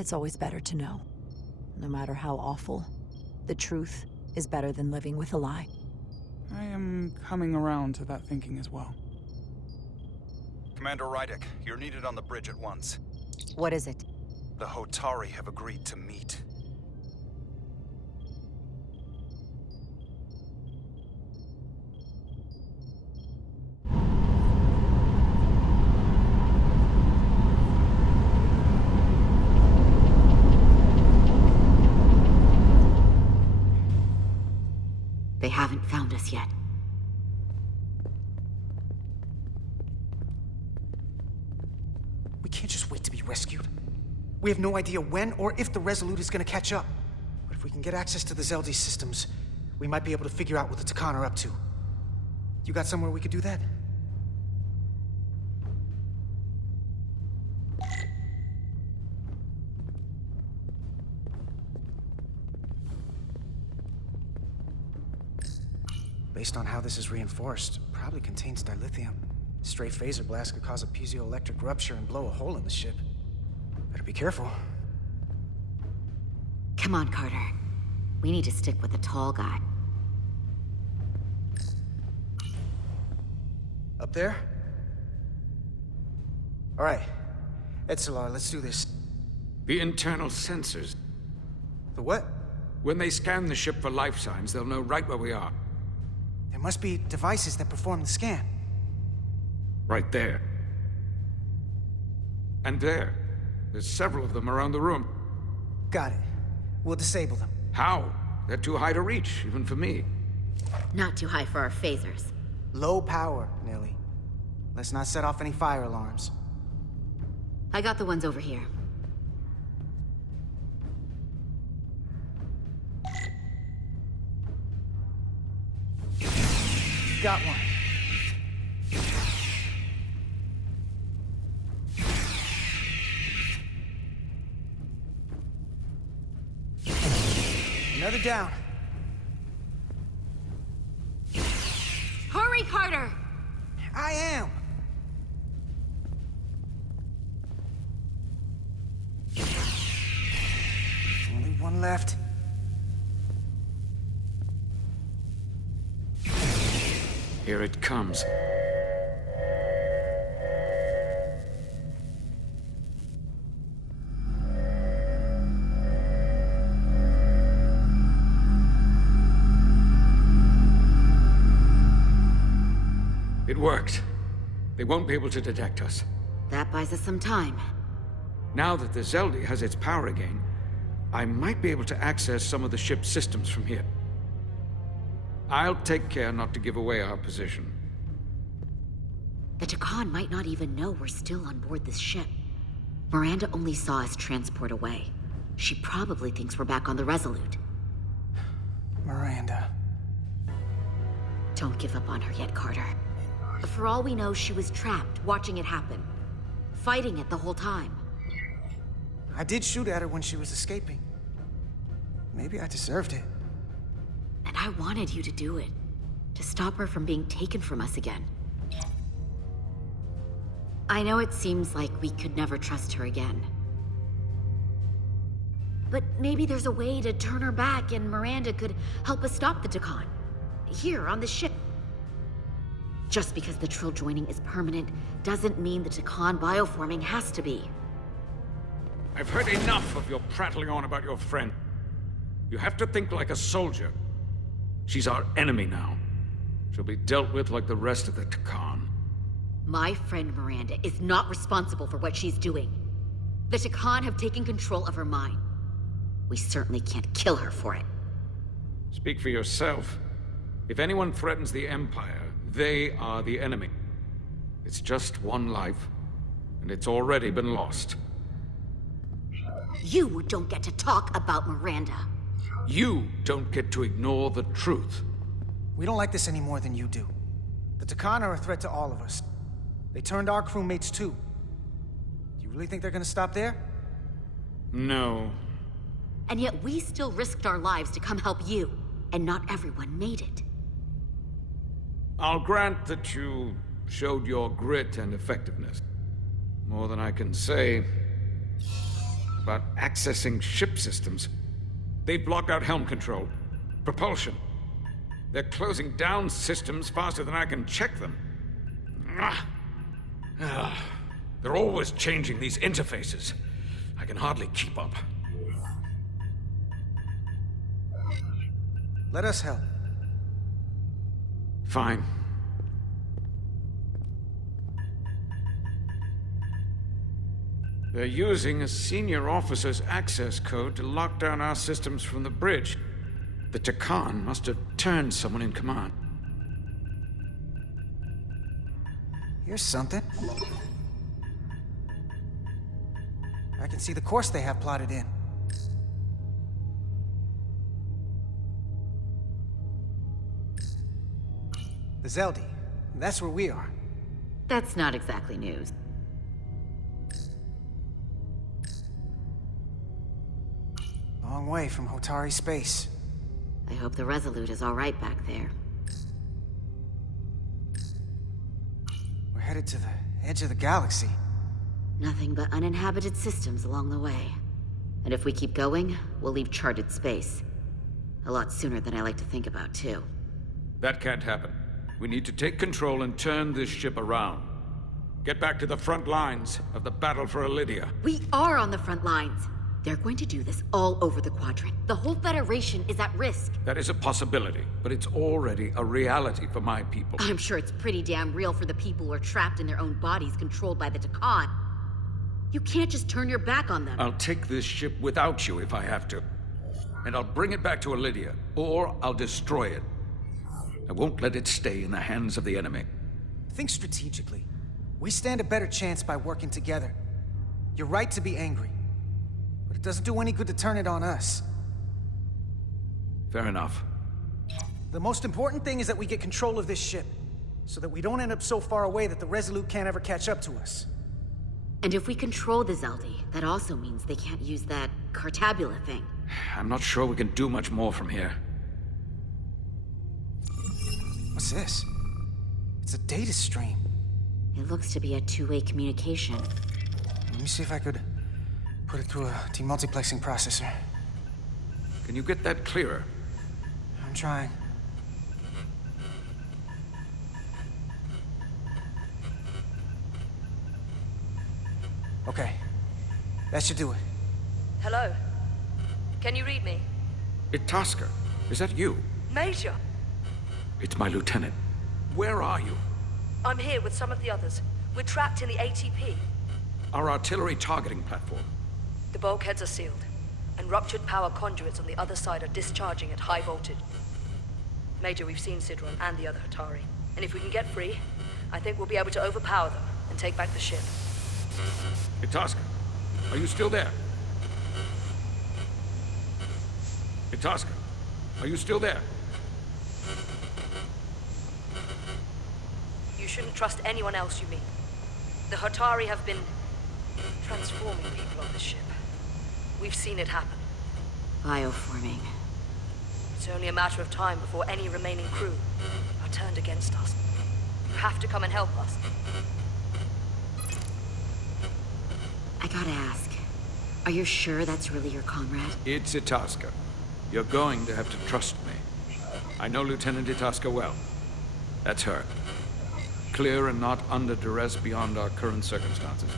It's always better to know. No matter how awful, the truth is better than living with a lie. I am coming around to that thinking as well. Commander Rydick, you're needed on the bridge at once. What is it? The Hotari have agreed to meet. They haven't found us yet. We can't just wait to be rescued. We have no idea when or if the Resolute is gonna catch up. But if we can get access to the Zeldi systems, we might be able to figure out what the Takan are up to. You got somewhere we could do that? Based on how this is reinforced, probably contains dilithium. Stray phaser blast could cause a piezoelectric rupture and blow a hole in the ship. Better be careful. Come on, Carter. We need to stick with the tall guy. Up there? All right. Etzelar, let's do this. The internal sensors. The what? When they scan the ship for life signs, they'll know right where we are. There must be devices that perform the scan. Right there. And there. There's several of them around the room. Got it. We'll disable them. How? They're too high to reach, even for me. Not too high for our phasers. Low power, Nelly. Let's not set off any fire alarms. I got the ones over here. Got one. Another down. Hurry, Carter! I am. Only one left. Here it comes. It worked. They won't be able to detect us. That buys us some time. Now that the Zeldi has its power again, I might be able to access some of the ship's systems from here. I'll take care not to give away our position. The Takan might not even know we're still on board this ship. Miranda only saw us transport away. She probably thinks we're back on the Resolute. Miranda. Don't give up on her yet, Carter. For all we know, she was trapped, watching it happen. Fighting it the whole time. I did shoot at her when she was escaping. Maybe I deserved it. And I wanted you to do it. To stop her from being taken from us again. I know it seems like we could never trust her again. But maybe there's a way to turn her back and Miranda could help us stop the Takan. Here, on the ship. Just because the Trill joining is permanent doesn't mean the Takan bioforming has to be. I've heard enough of your prattling on about your friend. You have to think like a soldier. She's our enemy now. She'll be dealt with like the rest of the Takan. My friend Miranda is not responsible for what she's doing. The Takan have taken control of her mind. We certainly can't kill her for it. Speak for yourself. If anyone threatens the Empire, they are the enemy. It's just one life, and it's already been lost. You don't get to talk about Miranda. You don't get to ignore the truth. We don't like this any more than you do. The Takan are a threat to all of us. They turned our crewmates too. Do you really think they're gonna stop there? No. And yet we still risked our lives to come help you, and not everyone made it. I'll grant that you showed your grit and effectiveness. More than I can say. about accessing ship systems. They've blocked out helm control, propulsion. They're closing down systems faster than I can check them. They're always changing these interfaces. I can hardly keep up. Let us help. Fine. They're using a senior officer's access code to lock down our systems from the bridge. The Takan must have turned someone in command. Here's something. I can see the course they have plotted in. The Zeldi. That's where we are. That's not exactly news. Long way from Hotari space. I hope the Resolute is all right back there. We're headed to the edge of the galaxy. Nothing but uninhabited systems along the way. And if we keep going, we'll leave charted space. A lot sooner than I like to think about, too. That can't happen. We need to take control and turn this ship around. Get back to the front lines of the battle for Elydia. We are on the front lines. They're going to do this all over the Quadrant. The whole Federation is at risk. That is a possibility, but it's already a reality for my people. I'm sure it's pretty damn real for the people who are trapped in their own bodies controlled by the Takan. You can't just turn your back on them. I'll take this ship without you if I have to. And I'll bring it back to Elydia, or I'll destroy it. I won't let it stay in the hands of the enemy. Think strategically. We stand a better chance by working together. You're right to be angry. But it doesn't do any good to turn it on us. Fair enough. The most important thing is that we get control of this ship, so that we don't end up so far away that the Resolute can't ever catch up to us. And if we control the Zeldi, that also means they can't use that Cartabula thing. I'm not sure we can do much more from here. What's this? It's a data stream. It looks to be a two-way communication. Let me see if I could put it through a demultiplexing processor. Can you get that clearer? I'm trying. Okay. That should do it. Hello? Can you read me? Itasca, is that you? Major! It's my lieutenant. Where are you? I'm here with some of the others. We're trapped in the ATP. Our artillery targeting platform. The bulkheads are sealed, and ruptured power conduits on the other side are discharging at high voltage. Major, we've seen Sidron and the other Hatari, and if we can get free, I think we'll be able to overpower them and take back the ship. Itasca, are you still there? Itasca, are you still there? You shouldn't trust anyone else you meet. The Hatari have been transforming people on this ship. We've seen it happen. Bioforming. It's only a matter of time before any remaining crew are turned against us. You have to come and help us. I gotta ask, are you sure that's really your comrade? It's Itasca. You're going to have to trust me. I know Lieutenant Itasca well. That's her. Clear and not under duress beyond our current circumstances.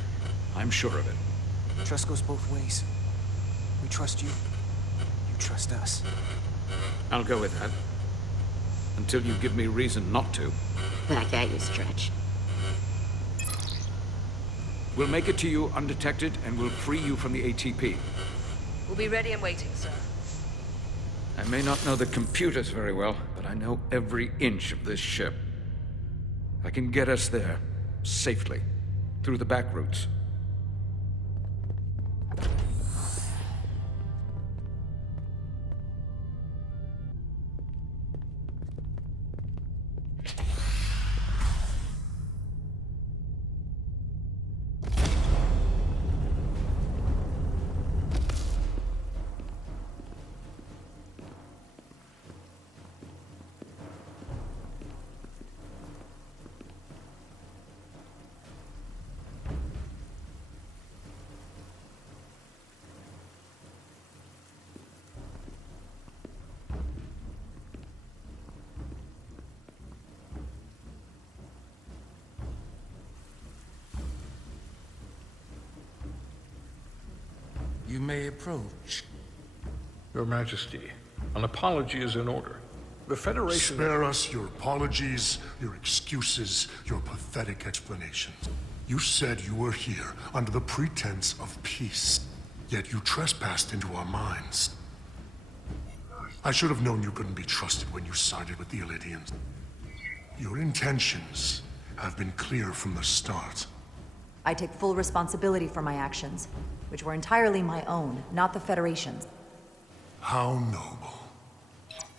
I'm sure of it. Trust goes both ways. We trust you. You trust us. I'll go with that. Until you give me reason not to. Back at you, Stretch. We'll make it to you undetected, and we'll free you from the ATP. We'll be ready and waiting, sir. I may not know the computers very well, but I know every inch of this ship. I can get us there, safely, through the back routes. You may approach. Your Majesty, an apology is in order. The Federation... Spare us your apologies, your excuses, your pathetic explanations. You said you were here under the pretense of peace, yet you trespassed into our minds. I should have known you couldn't be trusted when you sided with the Elydians. Your intentions have been clear from the start. I take full responsibility for my actions, which were entirely my own, not the Federation's. How noble.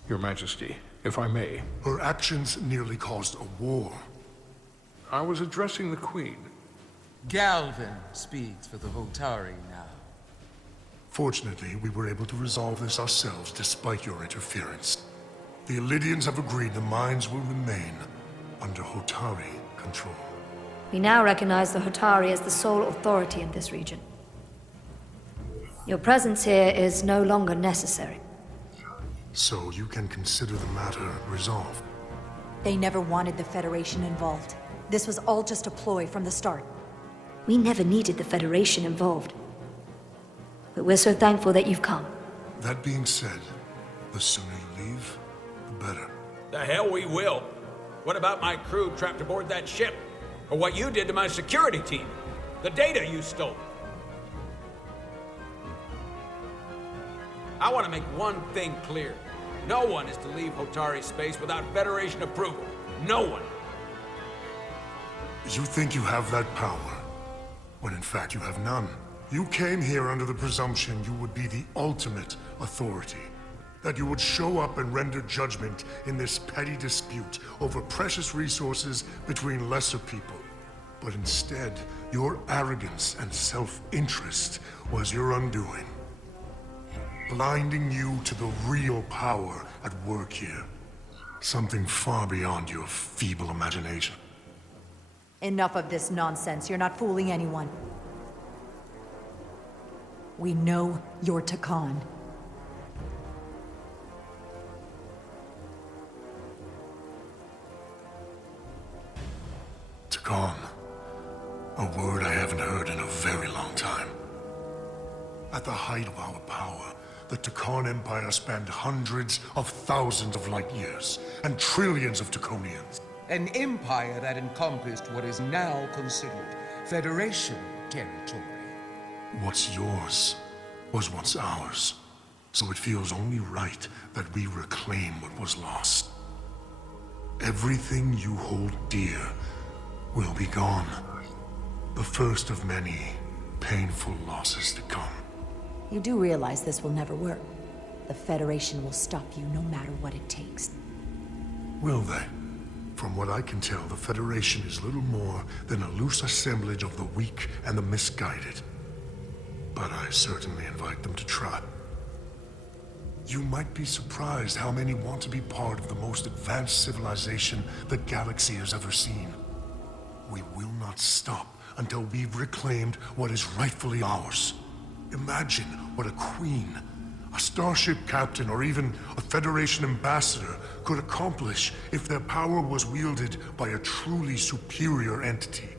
Your Majesty, if I may. Her actions nearly caused a war. I was addressing the Queen. Galvin speaks for the Hotari now. Fortunately, we were able to resolve this ourselves despite your interference. The Elydians have agreed the mines will remain under Hotari control. We now recognize the Hotari as the sole authority in this region. Your presence here is no longer necessary. So you can consider the matter resolved. They never wanted the Federation involved. This was all just a ploy from the start. We never needed the Federation involved. But we're so thankful that you've come. That being said, the sooner you leave, the better. The hell we will. What about my crew trapped aboard that ship? Or what you did to my security team? The data you stole? I want to make one thing clear. No one is to leave Hotari space without Federation approval. No one. You think you have that power, when in fact you have none. You came here under the presumption you would be the ultimate authority. That you would show up and render judgment in this petty dispute over precious resources between lesser people. But instead, your arrogance and self-interest was your undoing. Blinding you to the real power at work here. Something far beyond your feeble imagination. Enough of this nonsense. You're not fooling anyone. We know you're Takan. Takan. A word I haven't heard in a very long time. At the height of our power, the Takan Empire spanned hundreds of thousands of light years, and trillions of Taconians. An empire that encompassed what is now considered Federation territory. What's yours was once ours, so it feels only right that we reclaim what was lost. Everything you hold dear will be gone. The first of many painful losses to come. You do realize this will never work. The Federation will stop you no matter what it takes. Will they? From what I can tell, the Federation is little more than a loose assemblage of the weak and the misguided. But I certainly invite them to try. You might be surprised how many want to be part of the most advanced civilization the galaxy has ever seen. We will not stop until we've reclaimed what is rightfully ours. Imagine what a queen, a starship captain, or even a Federation ambassador could accomplish if their power was wielded by a truly superior entity.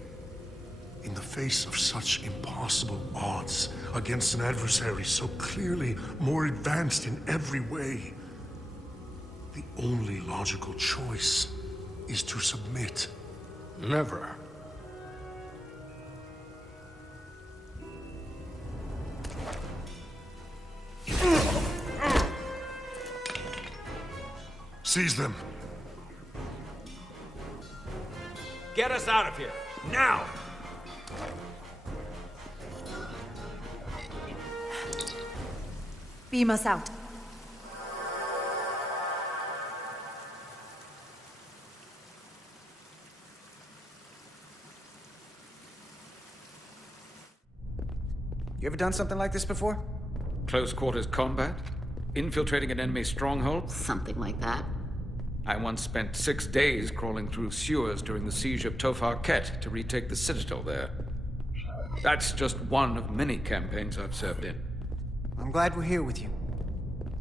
In the face of such impossible odds against an adversary so clearly more advanced in every way, the only logical choice is to submit. Never. Seize them. Get us out of here, now! Beam us out. You ever done something like this before? Close quarters combat? Infiltrating an enemy stronghold? Something like that. I once spent 6 days crawling through sewers during the siege of Tofar Ket to retake the citadel there. That's just one of many campaigns I've served in. I'm glad we're here with you.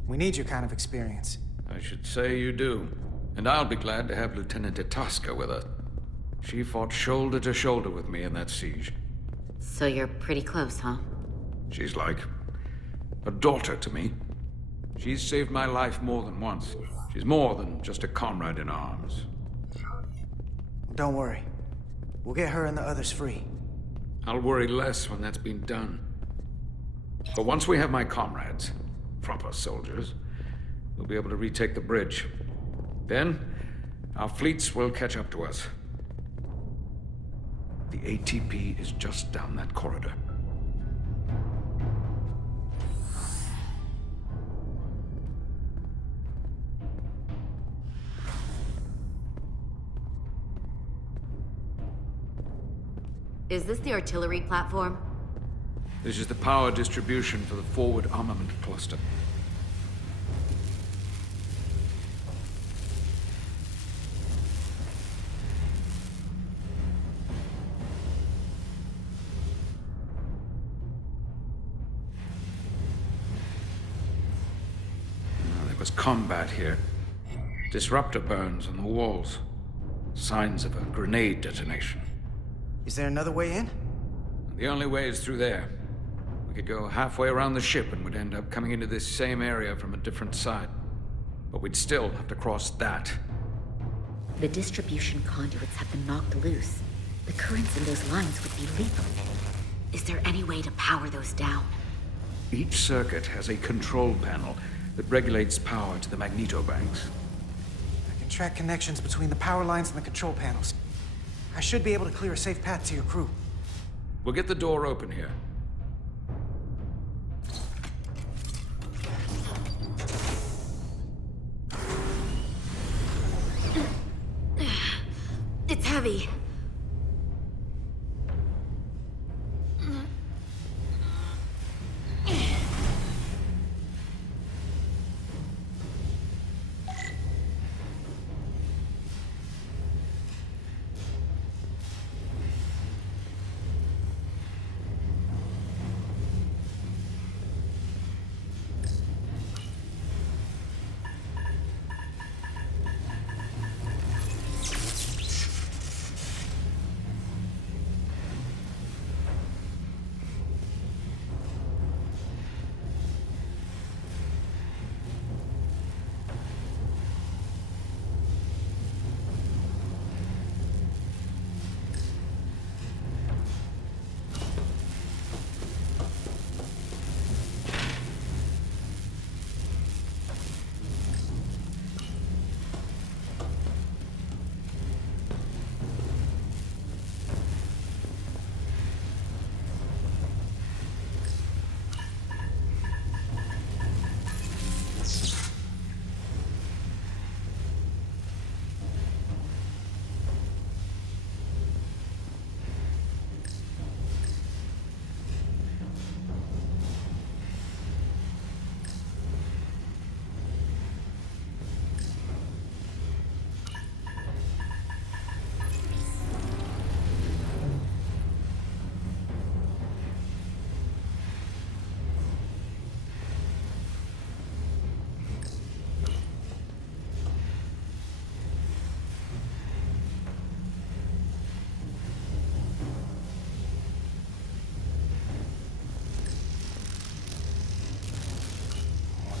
We need your kind of experience. I should say you do. And I'll be glad to have Lieutenant Itasca with us. She fought shoulder to shoulder with me in that siege. So you're pretty close, huh? She's like a daughter to me. She's saved my life more than once. She's more than just a comrade in arms. Don't worry. We'll get her and the others free. I'll worry less when that's been done. But once we have my comrades, proper soldiers, we'll be able to retake the bridge. Then, our fleets will catch up to us. The ATP is just down that corridor. Is this the artillery platform? This is the power distribution for the forward armament cluster. There was combat here. Disruptor burns on the walls. Signs of a grenade detonation. Is there another way in? The only way is through there. We could go halfway around the ship and would end up coming into this same area from a different side. But we'd still have to cross that. The distribution conduits have been knocked loose. The currents in those lines would be lethal. Is there any way to power those down? Each circuit has a control panel that regulates power to the magnetobanks. I can track connections between the power lines and the control panels. I should be able to clear a safe path to your crew. We'll get the door open here. It's heavy.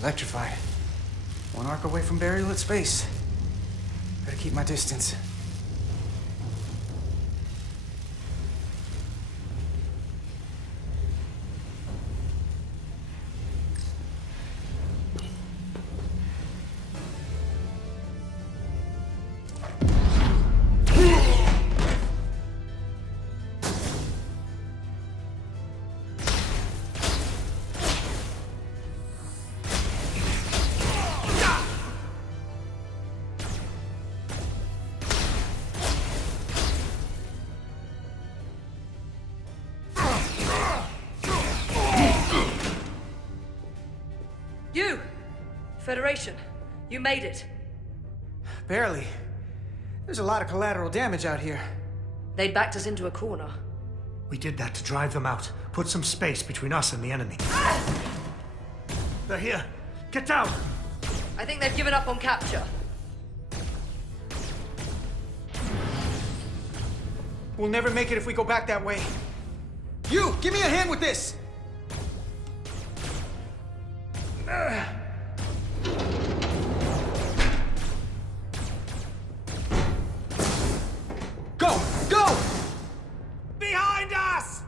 Electrified. One arc away from burial at space. Better keep my distance. You! Federation, you made it. Barely. There's a lot of collateral damage out here. They'd backed us into a corner. We did that to drive them out. Put some space between us and the enemy. They're here. Get down! I think they've given up on capture. We'll never make it if we go back that way. You! Give me a hand with this! Go! Go! Behind us!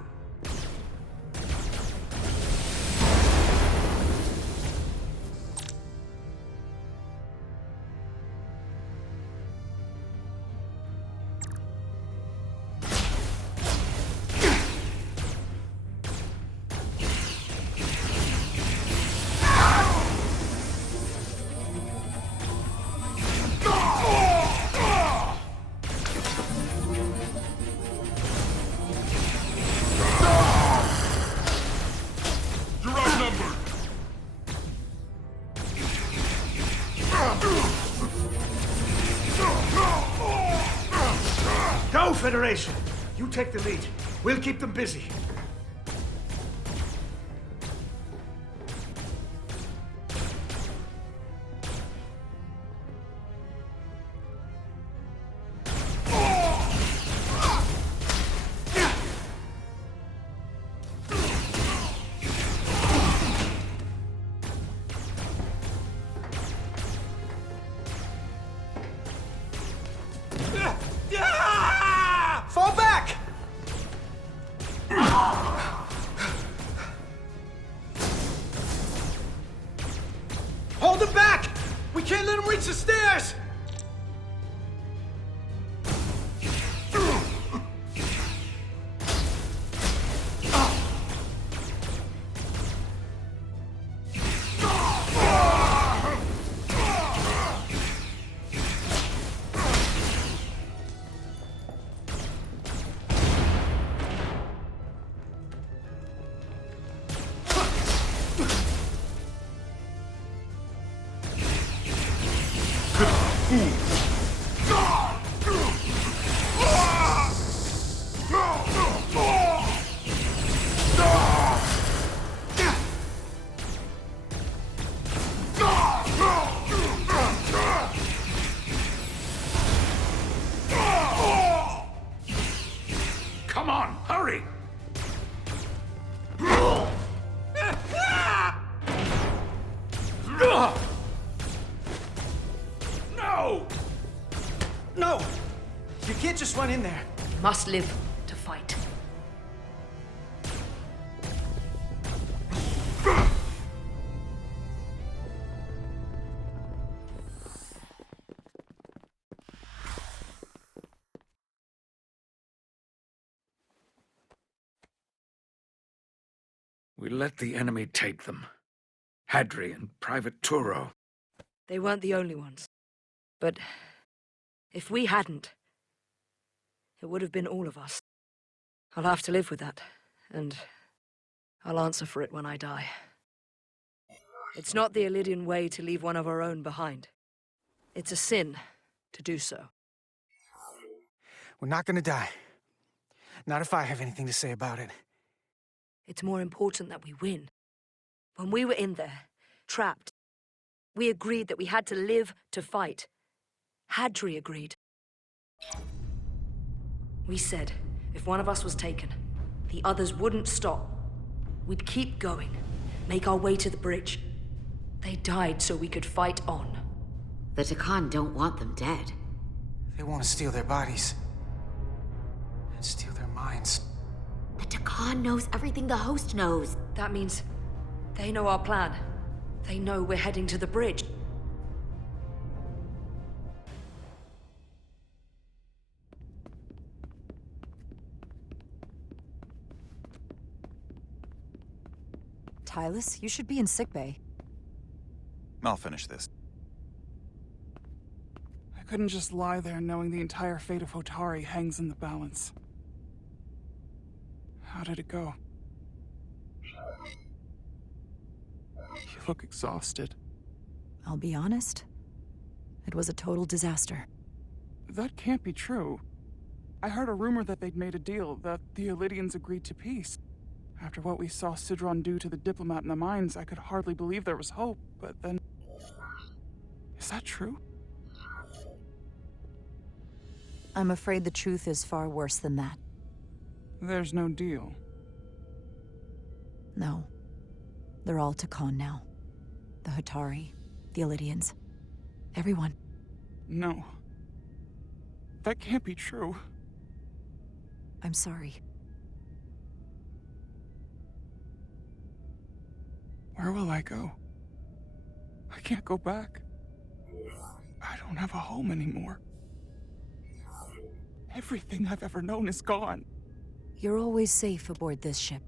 Go, Federation! You take the lead. We'll keep them busy. Fall back! Hold him back! We can't let him reach the stairs! Come on, hurry! No! No! You can't just run in there. We must live to fight. We let the enemy take them. Hadri and Private Turo. They weren't the only ones. But if we hadn't, it would have been all of us. I'll have to live with that, and I'll answer for it when I die. It's not the Illidian way to leave one of our own behind. It's a sin to do so. We're not gonna die. Not if I have anything to say about it. It's more important that we win. When we were in there, trapped, we agreed that we had to live to fight. Hadri agreed. We said, if one of us was taken, the others wouldn't stop. We'd keep going, make our way to the bridge. They died so we could fight on. The Takan don't want them dead. They want to steal their bodies. And steal their minds. The Takan knows everything the host knows. That means they know our plan. They know we're heading to the bridge. Tylus, you should be in sickbay. I'll finish this. I couldn't just lie there knowing the entire fate of Hotari hangs in the balance. How did it go? You look exhausted. I'll be honest. It was a total disaster. That can't be true. I heard a rumor that they'd made a deal, that the Illidians agreed to peace. After what we saw Sidron do to the diplomat in the mines, I could hardly believe there was hope, but then... Is that true? I'm afraid the truth is far worse than that. There's no deal. No. They're all Takan now. The Hatari, the Illidians, everyone. No. That can't be true. I'm sorry. Where will I go? I can't go back. I don't have a home anymore. Everything I've ever known is gone. You're always safe aboard this ship.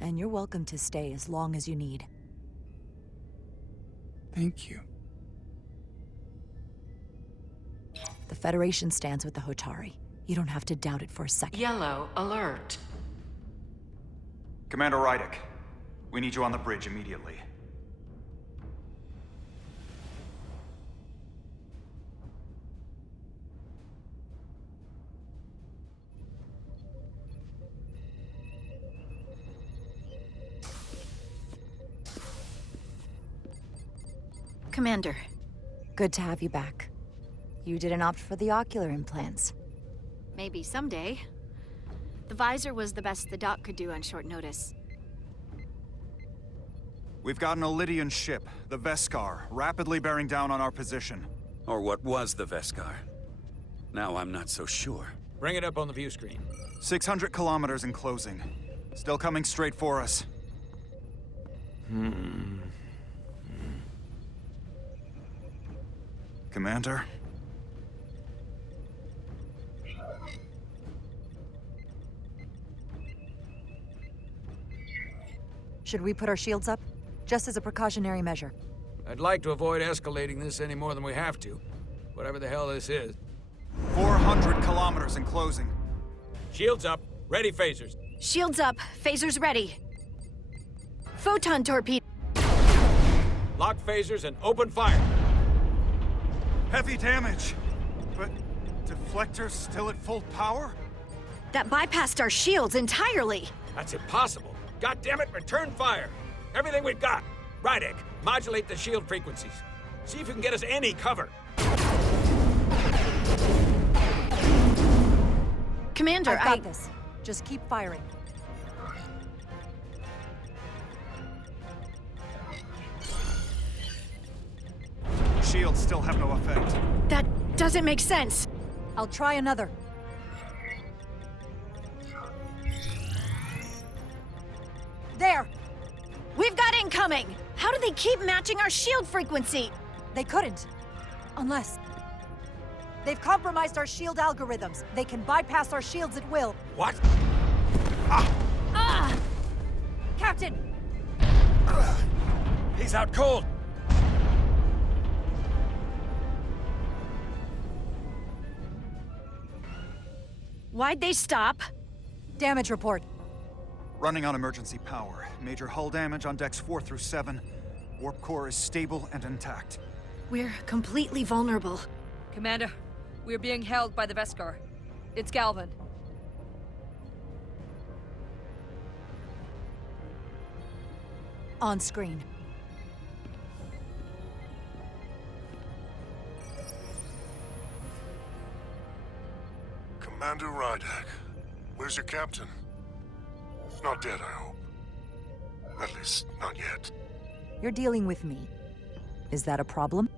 And you're welcome to stay as long as you need. Thank you. The Federation stands with the Hatari. You don't have to doubt it for a second. Yellow alert. Commander Rydick, we need you on the bridge immediately. Commander. Good to have you back. You didn't opt for the ocular implants. Maybe someday. The visor was the best the doc could do on short notice. We've got an Illidian ship, the Veskar, rapidly bearing down on our position. Or what was the Veskar. Now I'm not so sure. Bring it up on the view screen. 600 kilometers in closing. Still coming straight for us. Commander? Should we put our shields up? Just as a precautionary measure. I'd like to avoid escalating this any more than we have to. Whatever the hell this is. 400 kilometers in closing. Shields up. Ready phasers. Shields up. Phasers ready. Photon torpedo. Lock phasers and open fire. Heavy damage. But deflectors still at full power? That bypassed our shields entirely. That's impossible. God damn it, return fire. Everything we've got. Rydick, modulate the shield frequencies. See if you can get us any cover. Commander, I've got this. Just keep firing. Shields still have no effect. That doesn't make sense. I'll try another. There! We've got incoming! How do they keep matching our shield frequency? They couldn't. Unless... They've compromised our shield algorithms. They can bypass our shields at will. What? Captain! He's out cold. Why'd they stop? Damage report. Running on emergency power. Major hull damage on decks 4 through 7. Warp core is stable and intact. We're completely vulnerable. Commander, we're being held by the Veskar. It's Galvin. On screen. Commander Rydick, where's your captain? Not dead, I hope. At least, not yet. You're dealing with me. Is that a problem?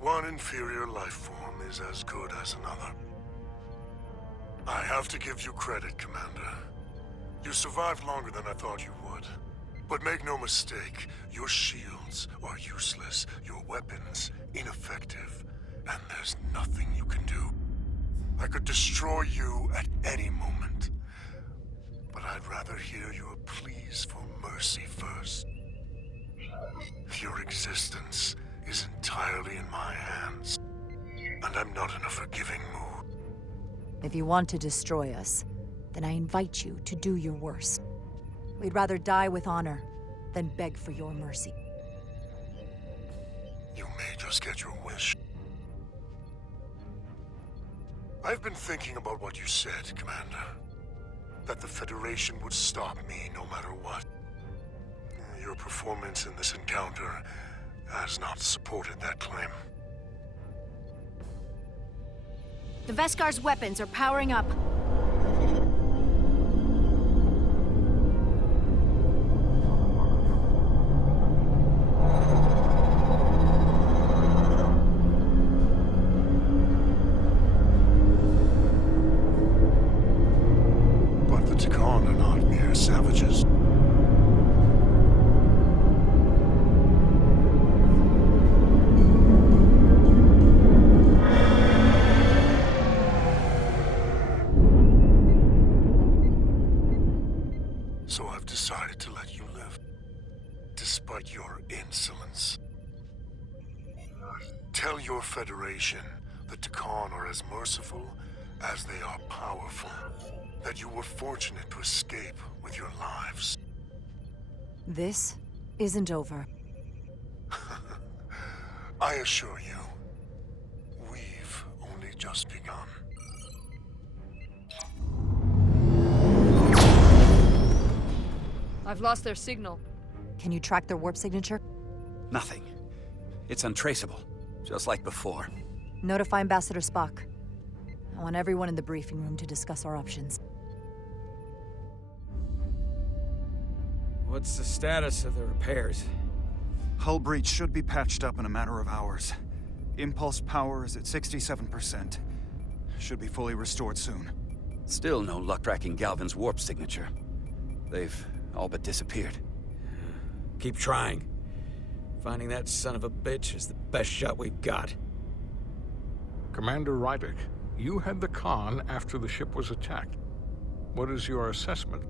One inferior life form is as good as another. I have to give you credit, Commander. You survived longer than I thought you would. But make no mistake, your shields are useless, your weapons ineffective, and there's nothing you can do. I could destroy you at any moment. But I'd rather hear your pleas for mercy first. Your existence is entirely in my hands, and I'm not in a forgiving mood. If you want to destroy us, then I invite you to do your worst. We'd rather die with honor than beg for your mercy. You may just get your wish. I've been thinking about what you said, Commander. That the Federation would stop me no matter what. Your performance in this encounter has not supported that claim. The Veskar's weapons are powering up. despite your insolence. Tell your Federation the Takan are as merciful as they are powerful. That you were fortunate to escape with your lives. This isn't over. I assure you, we've only just begun. I've lost their signal. Can you track their warp signature? Nothing. It's untraceable, just like before. Notify Ambassador Spock. I want everyone in the briefing room to discuss our options. What's the status of the repairs? Hull breach should be patched up in a matter of hours. Impulse power is at 67%. Should be fully restored soon. Still no luck tracking Galvin's warp signature. They've all but disappeared. Keep trying. Finding that son of a bitch is the best shot we've got. Commander Rydick, you had the Khan after the ship was attacked. What is your assessment,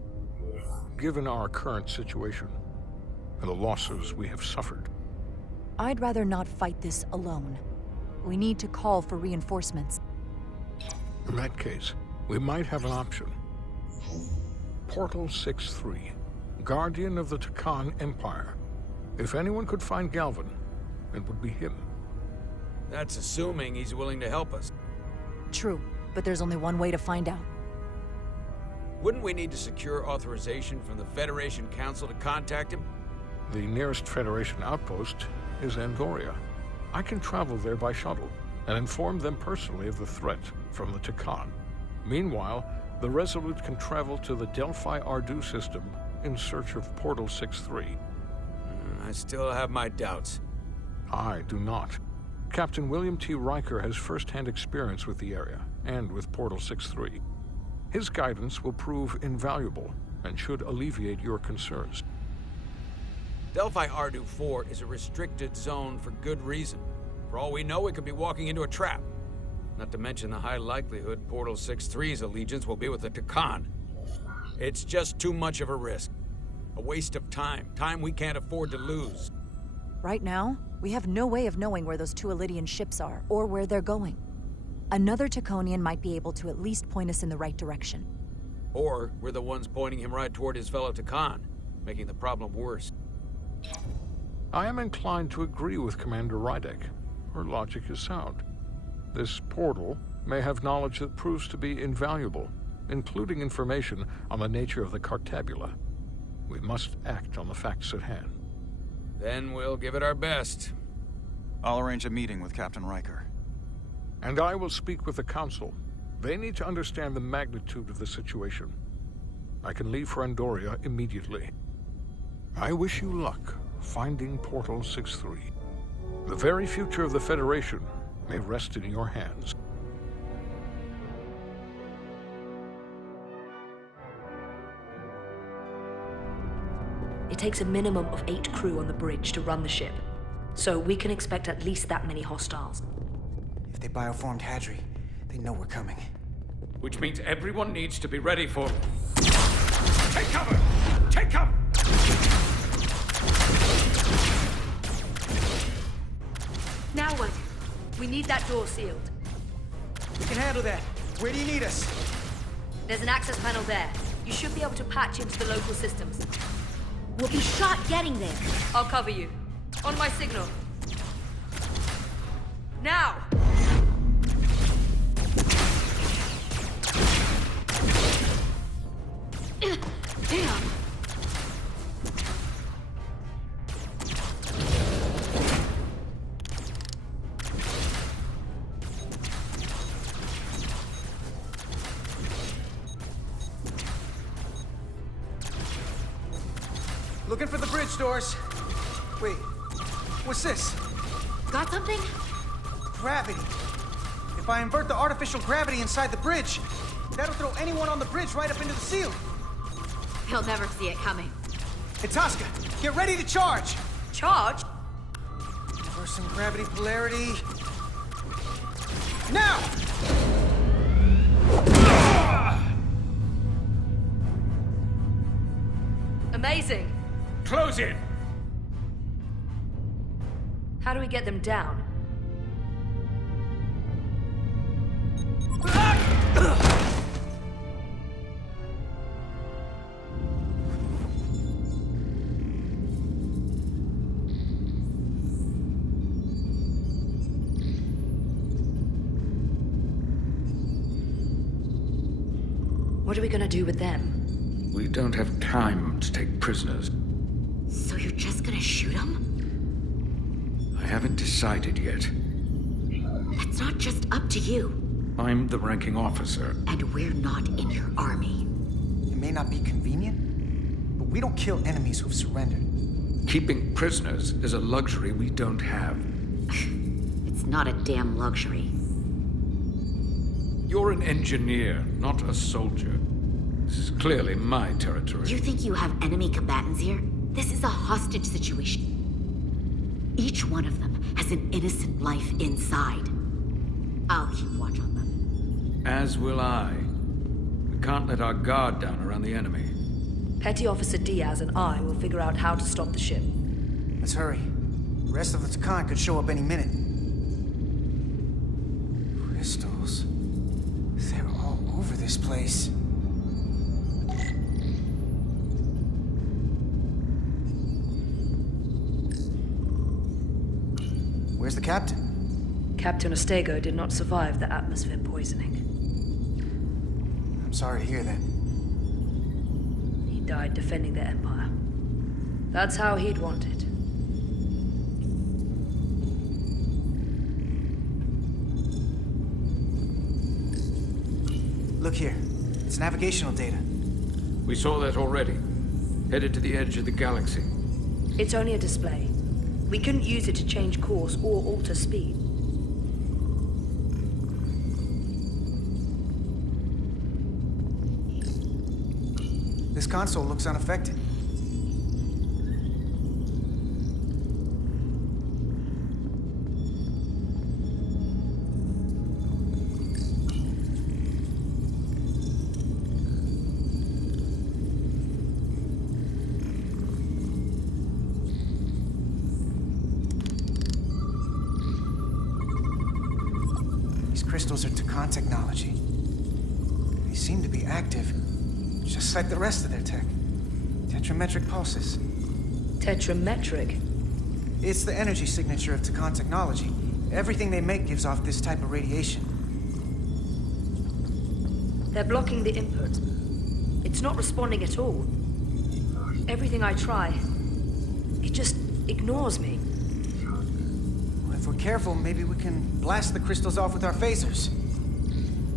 given our current situation and the losses we have suffered? I'd rather not fight this alone. We need to call for reinforcements. In that case, we might have an option. Portal 6-3, Guardian of the Takan Empire. If anyone could find Galvin, it would be him. That's assuming he's willing to help us. True, but there's only one way to find out. Wouldn't we need to secure authorization from the Federation Council to contact him? The nearest Federation outpost is Andoria. I can travel there by shuttle and inform them personally of the threat from the Takan. Meanwhile, the Resolute can travel to the Delphi Ardu system in search of Portal 6-3. I still have my doubts. I do not. Captain William T. Riker has first-hand experience with the area and with Portal 6-3. His guidance will prove invaluable and should alleviate your concerns. Delphi Ardu 4 is a restricted zone for good reason. For all we know, we could be walking into a trap. Not to mention the high likelihood Portal 6-3's allegiance will be with the Takan. It's just too much of a risk. A waste of time. Time we can't afford to lose. Right now, we have no way of knowing where those two Elydian ships are, or where they're going. Another Taconian might be able to at least point us in the right direction. Or we're the ones pointing him right toward his fellow Takan, making the problem worse. I am inclined to agree with Commander Rydick. Her logic is sound. This portal may have knowledge that proves to be invaluable, including information on the nature of the Cartabula. We must act on the facts at hand. Then we'll give it our best. I'll arrange a meeting with Captain Riker. And I will speak with the Council. They need to understand the magnitude of the situation. I can leave for Andoria immediately. I wish you luck finding Portal 6-3. The very future of the Federation may rest in your hands. It takes a minimum of 8 crew on the bridge to run the ship, so we can expect at least that many hostiles. If they bioformed Hadri, they know we're coming. Which means everyone needs to be ready for... Take cover! Take cover! Now what? We need that door sealed. We can handle that. Where do you need us? There's an access panel there. You should be able to patch into the local systems. We'll be shot getting there. I'll cover you. On my signal. Now! Damn! Looking for the bridge doors. Wait, what's this? Got something? Gravity. If I invert the artificial gravity inside the bridge, that'll throw anyone on the bridge right up into the ceiling. He'll never see it coming. Itasca, get ready to charge! Charge? Reversing gravity polarity. Now! Amazing. Close in! How do we get them down? What are we gonna do with them? We don't have time to take prisoners. So you're just gonna shoot them? I haven't decided yet. That's not just up to you. I'm the ranking officer. And we're not in your army. It may not be convenient, but we don't kill enemies who've surrendered. Keeping prisoners is a luxury we don't have. It's not a damn luxury. You're an engineer, not a soldier. This is clearly my territory. You think you have enemy combatants here? This is a hostage situation. Each one of them has an innocent life inside. I'll keep watch on them. As will I. We can't let our guard down around the enemy. Petty Officer Diaz and I will figure out how to stop the ship. Let's hurry. The rest of the Takan could show up any minute. Crystals. They're all over this place. Where's the captain? Captain Ostego did not survive the atmosphere poisoning. I'm sorry to hear that. He died defending the Empire. That's how he'd want it. Look here. It's navigational data. We saw that already. Headed to the edge of the galaxy. It's only a display. We couldn't use it to change course or alter speed. This console looks unaffected. Crystals are Takan technology. They seem to be active, just like the rest of their tech. Tetrametric pulses. Tetrametric? It's the energy signature of Takan technology. Everything they make gives off this type of radiation. They're blocking the input. It's not responding at all. Everything I try, it just ignores me. Well, if we're careful, maybe we can blast the crystals off with our phasers.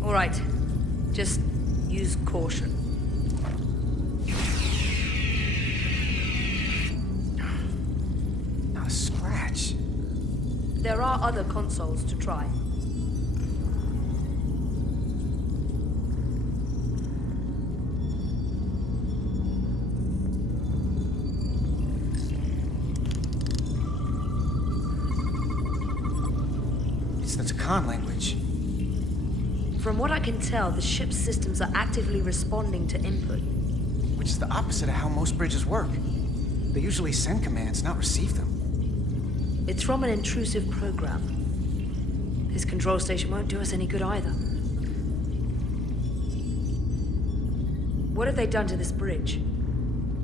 All right. Just use caution. Not a scratch. There are other consoles to try. It's the Takan language. From what I can tell, the ship's systems are actively responding to input. Which is the opposite of how most bridges work. They usually send commands, not receive them. It's from an intrusive program. This control station won't do us any good either. What have they done to this bridge?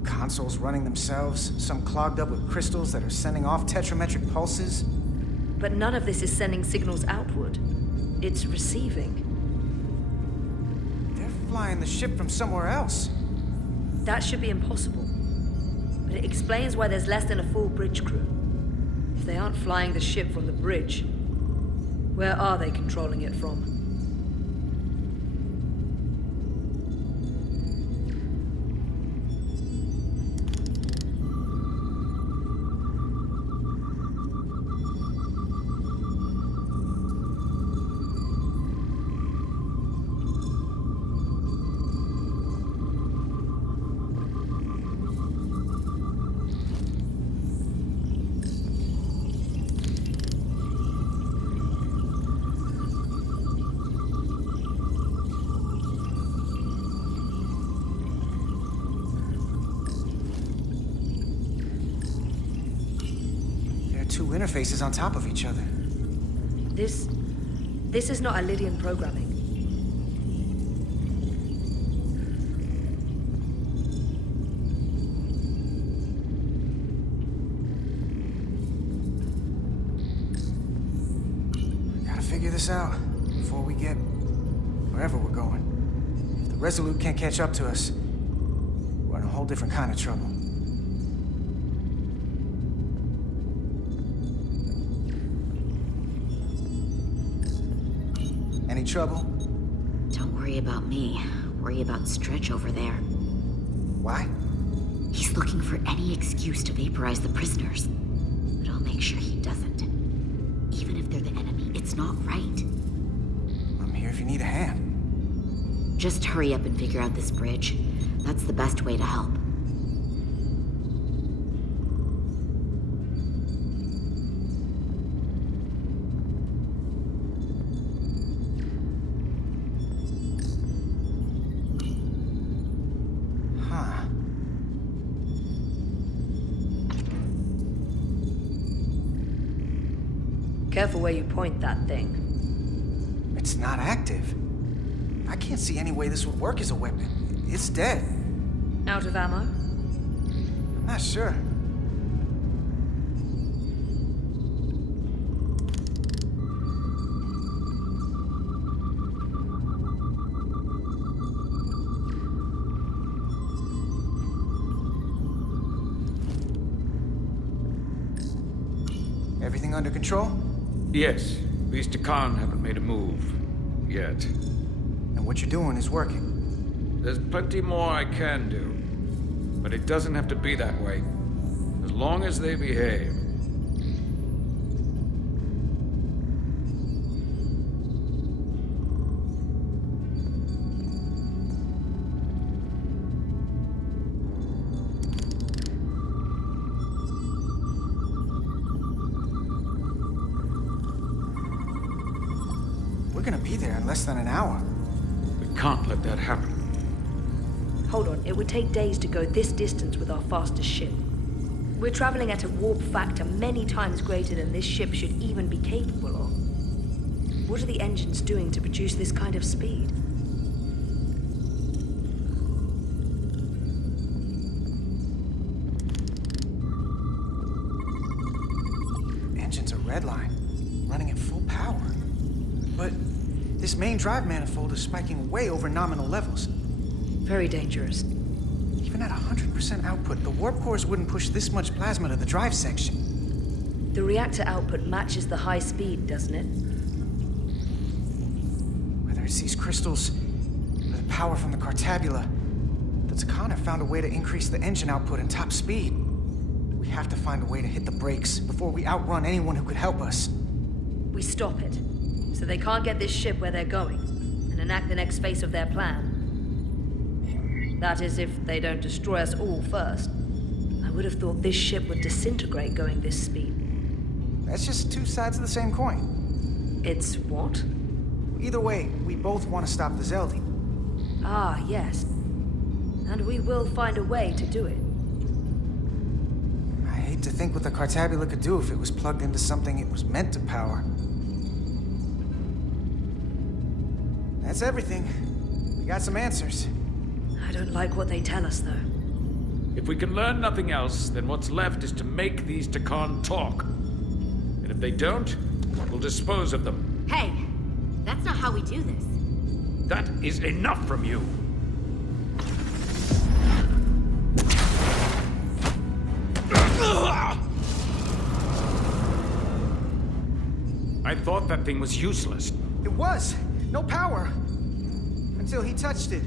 Consoles running themselves, some clogged up with crystals that are sending off tetrametric pulses. But none of this is sending signals outward. It's receiving. They're flying the ship from somewhere else. That should be impossible. But it explains why there's less than a full bridge crew. If they aren't flying the ship from the bridge, where are they controlling it from? two interfaces on top of each other. This is not Lydian programming. Gotta figure this out before we get wherever we're going. If the Resolute can't catch up to us, we're in a whole different kind of trouble. Any trouble? Don't worry about me. Worry about Stretch over there. Why? He's looking for any excuse to vaporize the prisoners. But I'll make sure he doesn't. Even if they're the enemy, it's not right. I'm here if you need a hand. Just hurry up and figure out this bridge. That's the best way to help. Careful where you point that thing. It's not active. I can't see any way this would work as a weapon. It's dead. Out of ammo? I'm not sure. Everything under control? Yes. These Takan haven't made a move. Yet. And what you're doing is working. There's plenty more I can do. But it doesn't have to be that way. As long as they behave. We're gonna be there in less than an hour. We can't let that happen. Hold on, it would take days to go this distance with our fastest ship. We're traveling at a warp factor many times greater than this ship should even be capable of. What are the engines doing to produce this kind of speed? Engines are redline, running at full power. But this main drive manifold is spiking way over nominal levels. Very dangerous. Even at 100% output, the warp cores wouldn't push this much plasma to the drive section. The reactor output matches the high speed, doesn't it? Whether it's these crystals or the power from the Cartabula, the Takan have found a way to increase the engine output and top speed. We have to find a way to hit the brakes before we outrun anyone who could help us. We stop it, so they can't get this ship where they're going, and enact the next phase of their plan. That is, if they don't destroy us all first. I would have thought this ship would disintegrate going this speed. That's just two sides of the same coin. It's what? Either way, we both want to stop the Zeldi. Ah, yes. And we will find a way to do it. I hate to think what the Cartabula could do if it was plugged into something it was meant to power. That's everything. We got some answers. I don't like what they tell us, though. If we can learn nothing else, then what's left is to make these Takan talk. And if they don't, we'll dispose of them. Hey, that's not how we do this. That is enough from you. I thought that thing was useless. It was. No power. Until he touched it.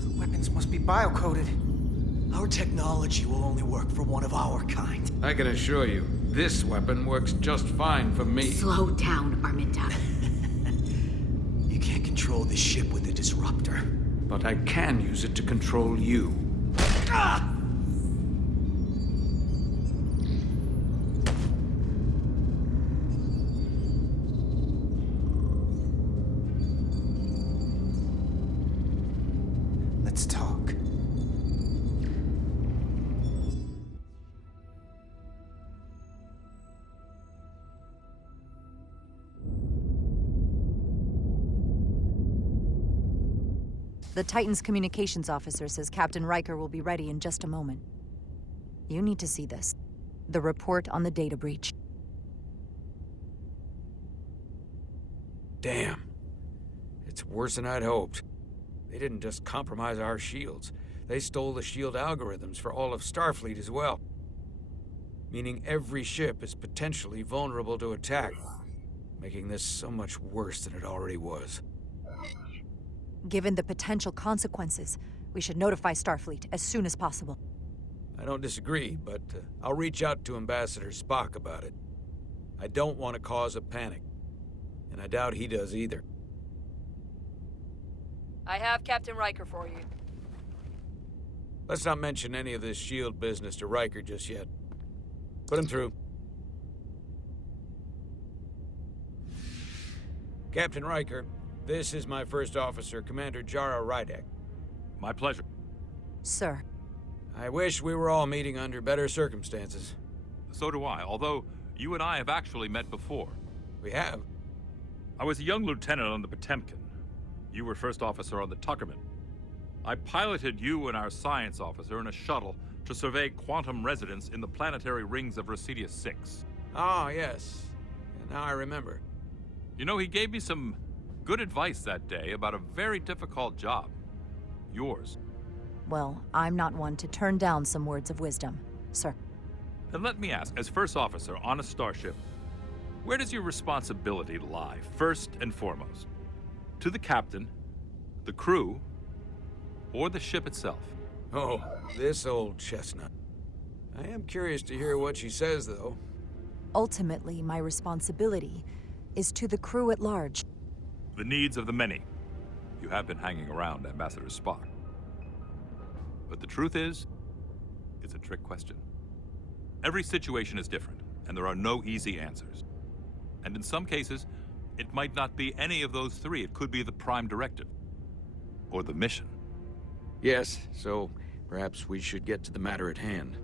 The weapons must be bio-coded. Our technology will only work for one of our kind. I can assure you, this weapon works just fine for me. Slow down, Arminta. You can't control this ship with a disruptor. But I can use it to control you. Ah! Let's talk. The Titan's communications officer says Captain Riker will be ready in just a moment. You need to see this. The report on the data breach. Damn. It's worse than I'd hoped. They didn't just compromise our shields. They stole the shield algorithms for all of Starfleet as well. Meaning every ship is potentially vulnerable to attack, making this so much worse than it already was. Given the potential consequences, we should notify Starfleet as soon as possible. I don't disagree, but I'll reach out to Ambassador Spock about it. I don't want to cause a panic, and I doubt he does either. I have Captain Riker for you. Let's not mention any of this shield business to Riker just yet. Put him through. Captain Riker, this is my first officer, Commander Jara Rydek. My pleasure. Sir. I wish we were all meeting under better circumstances. So do I, although you and I have actually met before. We have? I was a young lieutenant on the Potemkin. You were first officer on the Tuckerman. I piloted you and our science officer in a shuttle to survey quantum resonance in the planetary rings of Residius 6. Ah, yes. Now I remember. You know, he gave me some good advice that day about a very difficult job. Yours. Well, I'm not one to turn down some words of wisdom, sir. Then let me ask, as first officer on a starship, where does your responsibility lie, first and foremost? To the captain, the crew, or the ship itself? Oh, this old chestnut. I am curious to hear what she says, though. Ultimately, my responsibility is to the crew at large. The needs of the many. You have been hanging around Ambassador Spock. But the truth is, it's a trick question. Every situation is different, and there are no easy answers. And in some cases, it might not be any of those three. It could be the prime directive. Or the mission. Yes, so perhaps we should get to the matter at hand.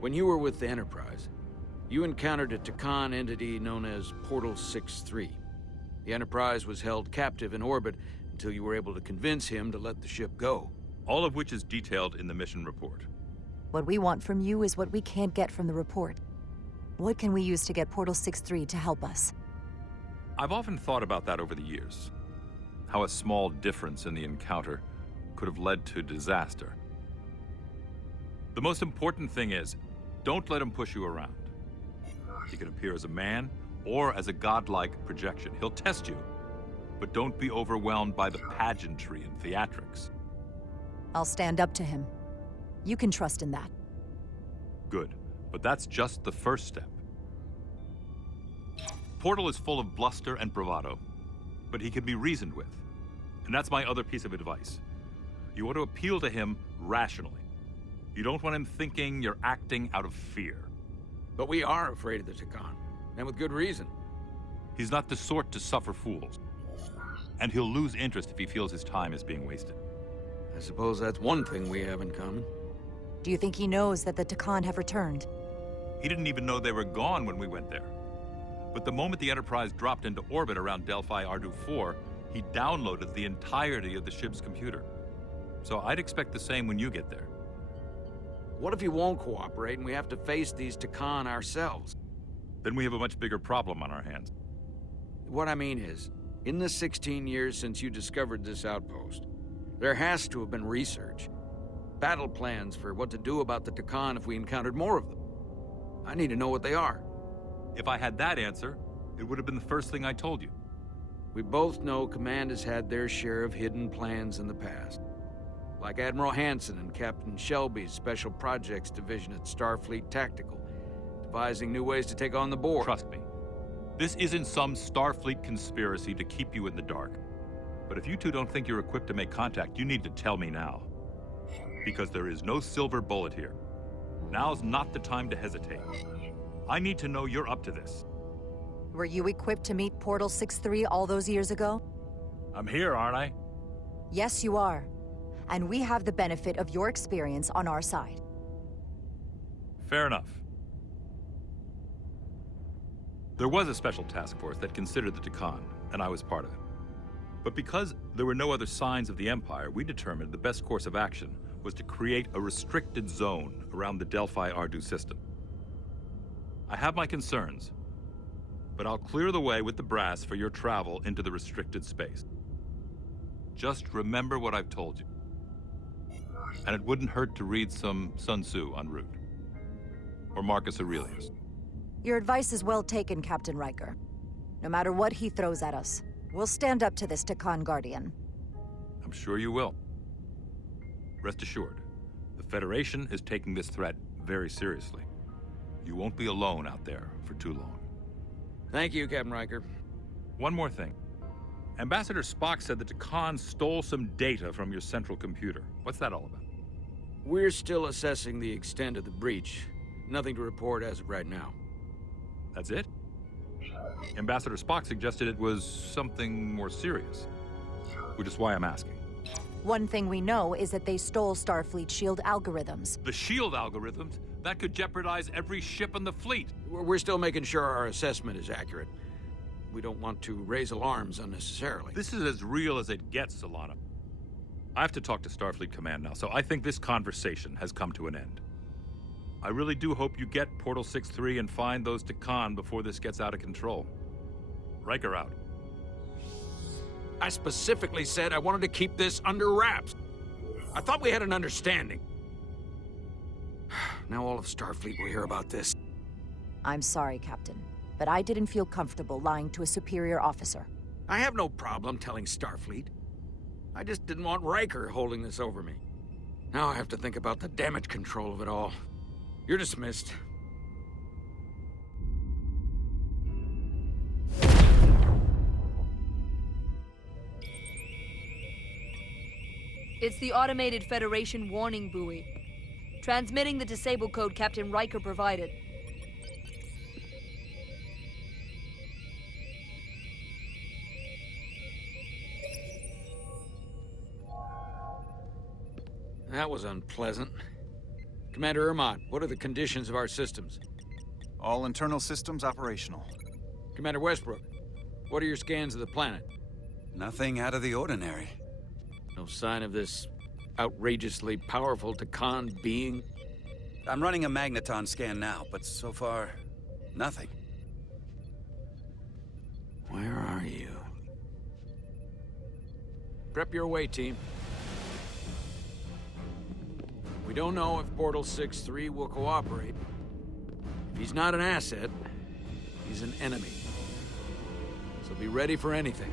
When you were with the Enterprise, you encountered a Takan entity known as Portal 6-3. The Enterprise was held captive in orbit until you were able to convince him to let the ship go. All of which is detailed in the mission report. What we want from you is what we can't get from the report. What can we use to get Portal 6-3 to help us? I've often thought about that over the years. How a small difference in the encounter could have led to disaster. The most important thing is, don't let him push you around. He can appear as a man or as a godlike projection. He'll test you, but don't be overwhelmed by the pageantry and theatrics. I'll stand up to him. You can trust in that. Good, but that's just the first step. Portal is full of bluster and bravado, but he can be reasoned with. And that's my other piece of advice. You want to appeal to him rationally. You don't want him thinking you're acting out of fear. But we are afraid of the Takan, and with good reason. He's not the sort to suffer fools. And he'll lose interest if he feels his time is being wasted. I suppose that's one thing we have in common. Do you think he knows that the Takan have returned? He didn't even know they were gone when we went there. But the moment the Enterprise dropped into orbit around Delphi Ardu 4, he downloaded the entirety of the ship's computer. So I'd expect the same when you get there. What if he won't cooperate and we have to face these Takan ourselves? Then we have a much bigger problem on our hands. What I mean is, in the 16 years since you discovered this outpost, there has to have been research. Battle plans for what to do about the Takan if we encountered more of them. I need to know what they are. If I had that answer, it would have been the first thing I told you. We both know Command has had their share of hidden plans in the past. Like Admiral Hansen and Captain Shelby's Special Projects Division at Starfleet Tactical, devising new ways to take on the board. Trust me, this isn't some Starfleet conspiracy to keep you in the dark. But if you two don't think you're equipped to make contact, you need to tell me now. Because there is no silver bullet here. Now's not the time to hesitate. I need to know you're up to this. Were you equipped to meet Portal 6-3 all those years ago? I'm here, aren't I? Yes, you are. And we have the benefit of your experience on our side. Fair enough. There was a special task force that considered the Takan, and I was part of it. But because there were no other signs of the Empire, we determined the best course of action was to create a restricted zone around the Delphi-Ardu system. I have my concerns, but I'll clear the way with the brass for your travel into the restricted space. Just remember what I've told you. And it wouldn't hurt to read some Sun Tzu en route. Or Marcus Aurelius. Your advice is well taken, Captain Riker. No matter what he throws at us, we'll stand up to this Takan Guardian. I'm sure you will. Rest assured, the Federation is taking this threat very seriously. You won't be alone out there for too long. Thank you, Captain Riker. One more thing. Ambassador Spock said that Takan stole some data from your central computer. What's that all about? We're still assessing the extent of the breach. Nothing to report as of right now. That's it? Ambassador Spock suggested it was something more serious, which is why I'm asking. One thing we know is that they stole Starfleet shield algorithms. The shield algorithms? That could jeopardize every ship in the fleet. We're still making sure our assessment is accurate. We don't want to raise alarms unnecessarily. This is as real as it gets, Solana. I have to talk to Starfleet Command now, so I think this conversation has come to an end. I really do hope you get Portal 6-3 and find those Takan before this gets out of control. Riker out. I specifically said I wanted to keep this under wraps. I thought we had an understanding. Now all of Starfleet will hear about this. I'm sorry, Captain, but I didn't feel comfortable lying to a superior officer. I have no problem telling Starfleet. I just didn't want Riker holding this over me. Now I have to think about the damage control of it all. You're dismissed. It's the automated Federation warning buoy. Transmitting the disable code Captain Riker provided. That was unpleasant. Commander Ermont, what are the conditions of our systems? All internal systems operational. Commander Westbrook, what are your scans of the planet? Nothing out of the ordinary. No sign of this outrageously powerful Takan being? I'm running a magneton scan now, but so far, nothing. Where are you? Prep your way, team. We don't know if Portal 6-3 will cooperate. If he's not an asset, he's an enemy. So be ready for anything.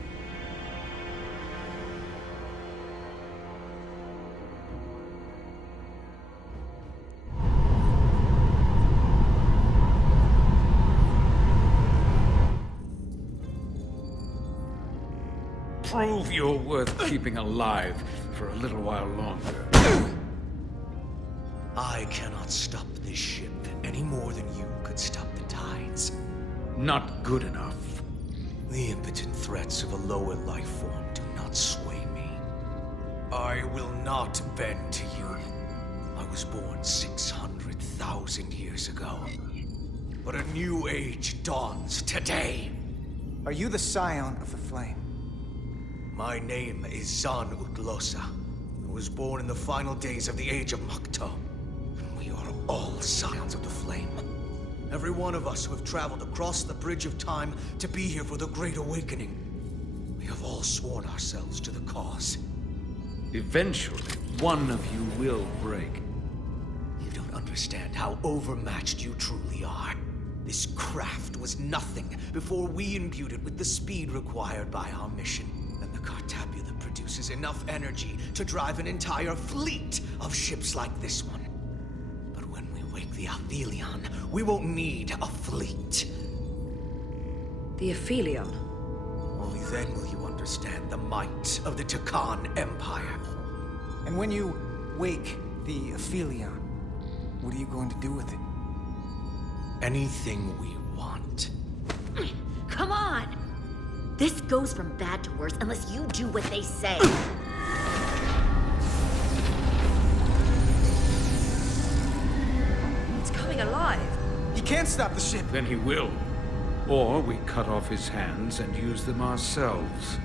Prove you're worth keeping alive for a little while longer. I cannot stop this ship any more than you could stop the tides. Not good enough. The impotent threats of a lower life form do not sway me. I will not bend to you. I was born 600,000 years ago. But a new age dawns today. Are you the scion of the flame? My name is Zan Utlosa. I was born in the final days of the Age of Makto. We are all scions of the flame. Every one of us who have traveled across the bridge of time to be here for the Great Awakening. We have all sworn ourselves to the cause. Eventually, one of you will break. You don't understand how overmatched you truly are. This craft was nothing before we imbued it with the speed required by our mission. And the Cartapula produces enough energy to drive an entire fleet of ships like this one. But when we wake the Aphelion, we won't need a fleet. The Aphelion? Only then will you understand the might of the Takan Empire. And when you wake the Aphelion, what are you going to do with it? Anything we want. Come on! This goes from bad to worse unless you do what they say. It's coming alive. He can't stop the ship. Then he will. Or we cut off his hands and use them ourselves.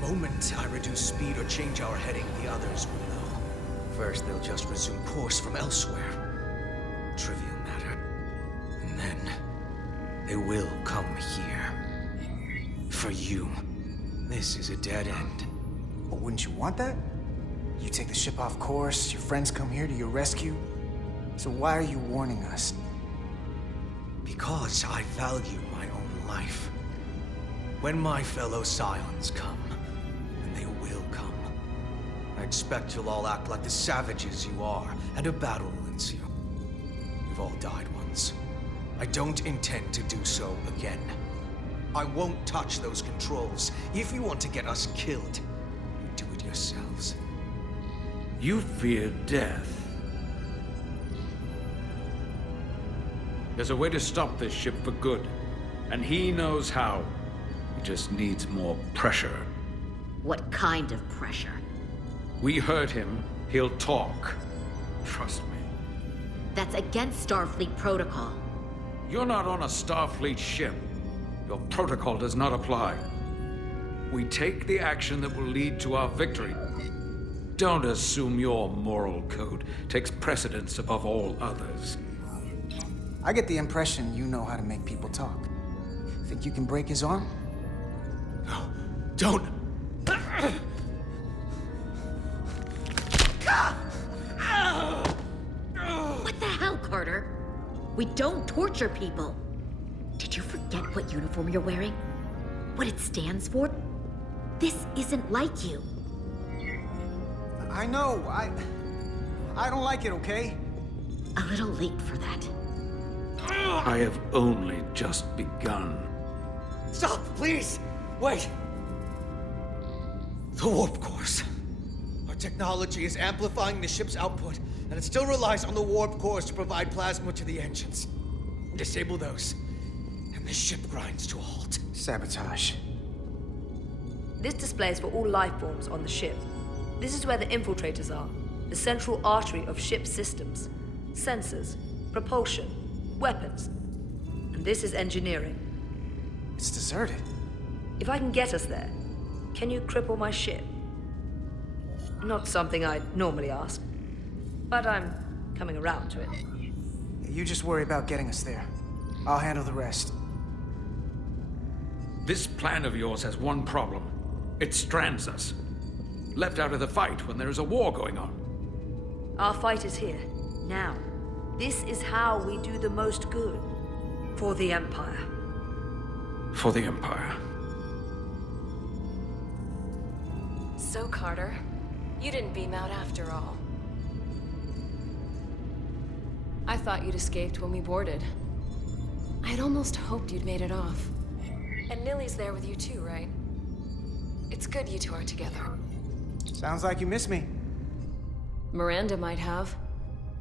The moment I reduce speed or change our heading, the others will know. First, they'll just resume course from elsewhere. Trivial matter. And then, they will come here. For you. This is a dead end. But wouldn't you want that? You take the ship off course, your friends come here to your rescue. So why are you warning us? Because I value my own life. When my fellow Scions come, and they will come, I expect you'll all act like the savages you are, and a battle will ensue. We've all died once. I don't intend to do so again. I won't touch those controls. If you want to get us killed, do it yourselves. You fear death. There's a way to stop this ship for good, and he knows how. He just needs more pressure. What kind of pressure? We heard him. He'll talk. Trust me. That's against Starfleet protocol. You're not on a Starfleet ship. Your protocol does not apply. We take the action that will lead to our victory. Don't assume your moral code takes precedence above all others. I get the impression you know how to make people talk. Think you can break his arm? No, don't! What the hell, Carter? We don't torture people. Did you forget what uniform you're wearing? What it stands for? This isn't like you. I know, I don't like it, okay? A little late for that. I have only just begun. Stop, please! Wait! The warp cores. Our technology is amplifying the ship's output, and it still relies on the warp cores to provide plasma to the engines. Disable those, and the ship grinds to a halt. Sabotage. This display is for all life forms on the ship. This is where the infiltrators are, the central artery of ship systems, sensors, propulsion, weapons. And this is engineering. It's deserted. If I can get us there, can you cripple my ship? Not something I'd normally ask, but I'm coming around to it. You just worry about getting us there. I'll handle the rest. This plan of yours has one problem. It strands us. Left out of the fight when there is a war going on. Our fight is here, now. This is how we do the most good. For the Empire. For the Empire. So, Carter, you didn't beam out after all. I thought you'd escaped when we boarded. I had almost hoped you'd made it off. And Lily's there with you too, right? It's good you two are together. Sounds like you miss me. Miranda might have.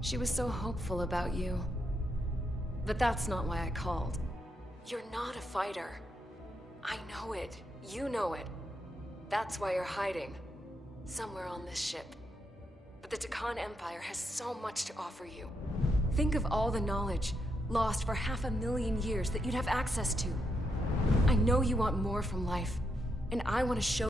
She was so hopeful about you. But that's not why I called. You're not a fighter. I know it. You know it. That's why you're hiding. Somewhere on this ship. But the Takan Empire has so much to offer you. Think of all the knowledge lost for 500,000 years that you'd have access to. I know you want more from life, and I want to show